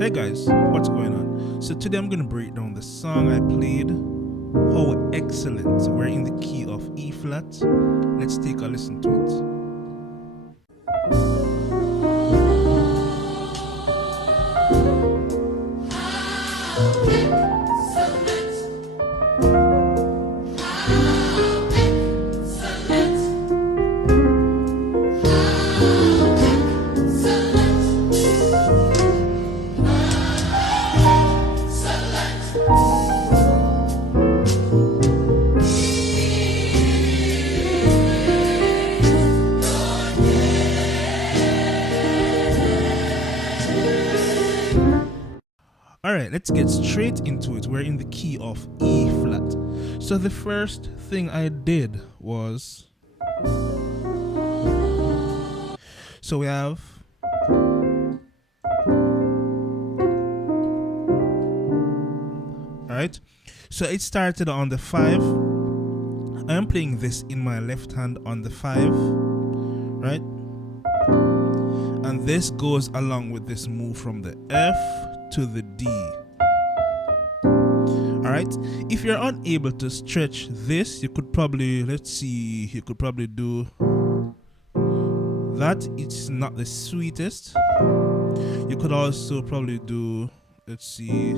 Hey guys, what's going on? So today I'm going to break down the song I played, How Excellent. We're in the key of E flat. Let's take a listen to it. Alright, let's get straight into it. We're in the key of E flat. So the first thing I did was, so we have, alright, so it started on the 5. I am playing this in my left hand on the 5, right? And this goes along with this move from the F to the D. Alright, if you're unable to stretch this, you could probably, let's see, you could probably do that. It's not the sweetest. You could also probably do, let's see,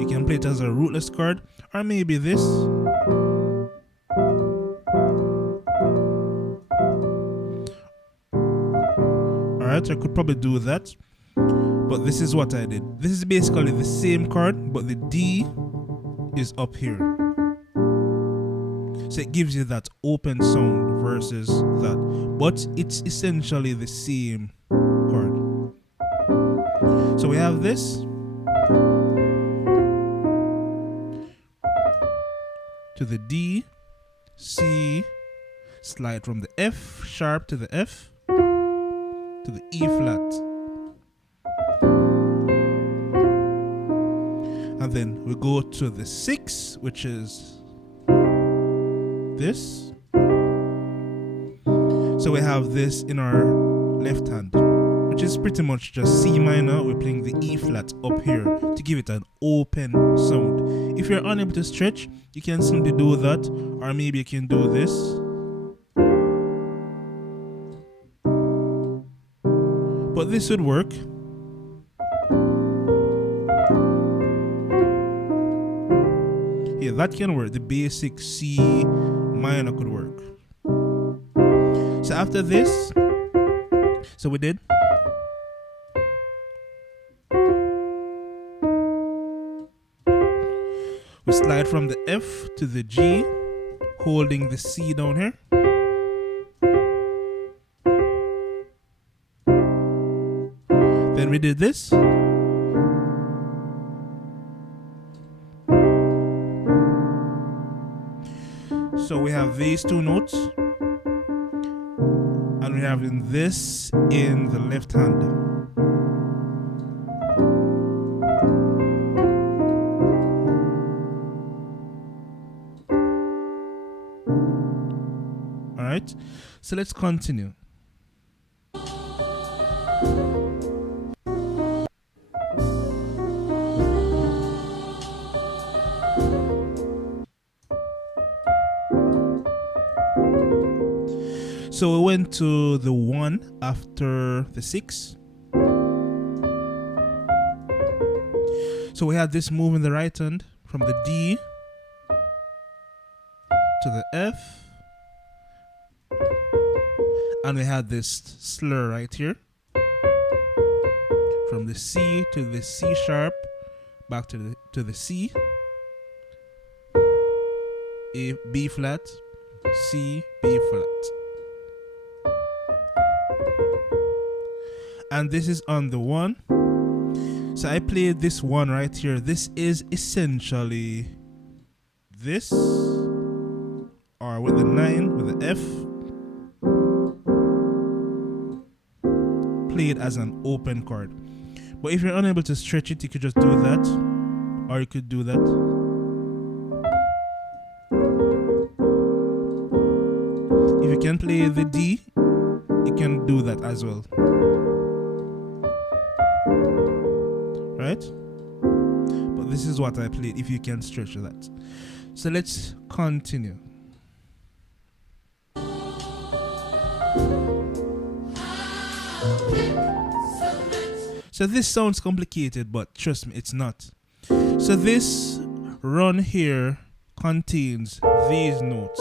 you can play it as a rootless chord, or maybe this. Alright, I could probably do that, but this is what I did. This is basically the same chord, but the D is up here. So it gives you that open sound versus that, but it's essentially the same chord. So we have this to the D, C, slide from the F sharp to the F, to the E flat, and then we go to the 6, which is this. So we have this in our left hand, which is pretty much just C minor. We're playing the E flat up here to give it an open sound. If you're unable to stretch, you can simply do that, or maybe you can do this. But this would work. Yeah, that can work. The basic C minor could work. So after this, so we did. We slide from the F to the G, holding the C down here. Then we did this. So we have these two notes, and we have in this in the left hand. All right, so let's continue. So we went to the 1 after the 6. So we had this move in the right hand from the D to the F. And we had this slur right here from the C to the C sharp, back to the C, A, B flat, C, B flat. And this is on the 1. So I played this 1 right here. This is essentially this, or with the 9, with the F, played as an open chord. But if you're unable to stretch it, you could just do that, or you could do that. If you can play the D, you can do that as well. Right? But this is what I played, if you can stretch that. So let's continue. So this sounds complicated, but trust me, it's not. So this run here contains these notes.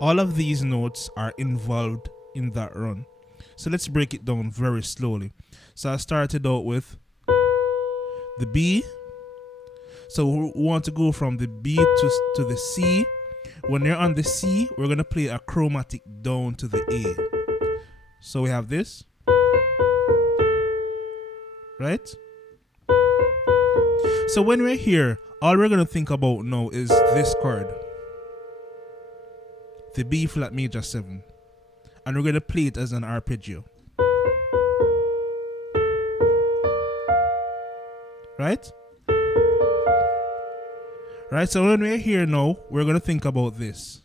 All of these notes are involved in that run. So let's break it down very slowly. So I started out with the B. So we want to go from the B to the C. When you're on the C, we're going to play a chromatic down to the A. So we have this, right? So when we're here, all we're going to think about now is this chord, the B flat major 7, and we're going to play it as an arpeggio, right? Right, so when we're here now, we're going to think about this.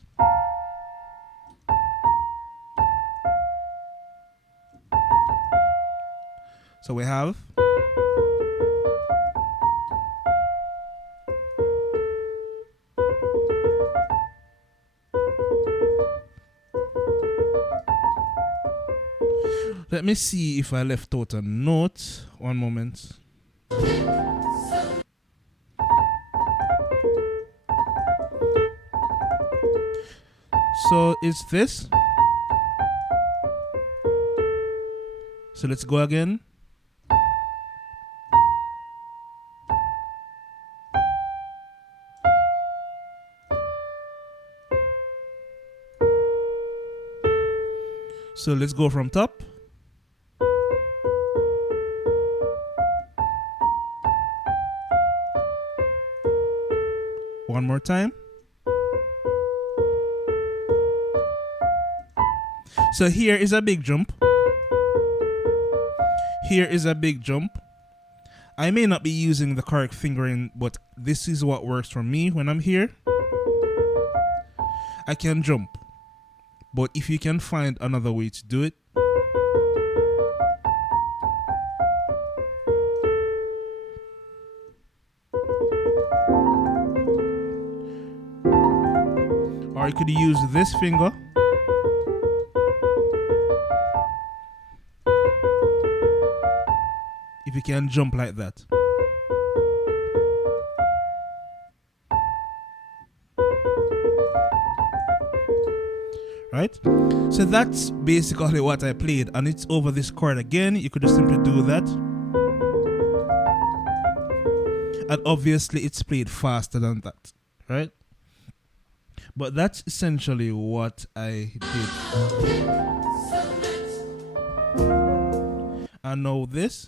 So we have let me see if I left out a note. One moment. So it's this. So let's go again. So let's go from top. One more time. So here is a big jump. Here is a big jump. I may not be using the correct fingering, but this is what works for me when I'm here. I can jump. But if you can find another way to do it, or you could use this finger. If you can jump like that. Right? So that's basically what I played, and it's over this chord again. You could just simply do that. And obviously it's played faster than that, right? But that's essentially what I did. And now this.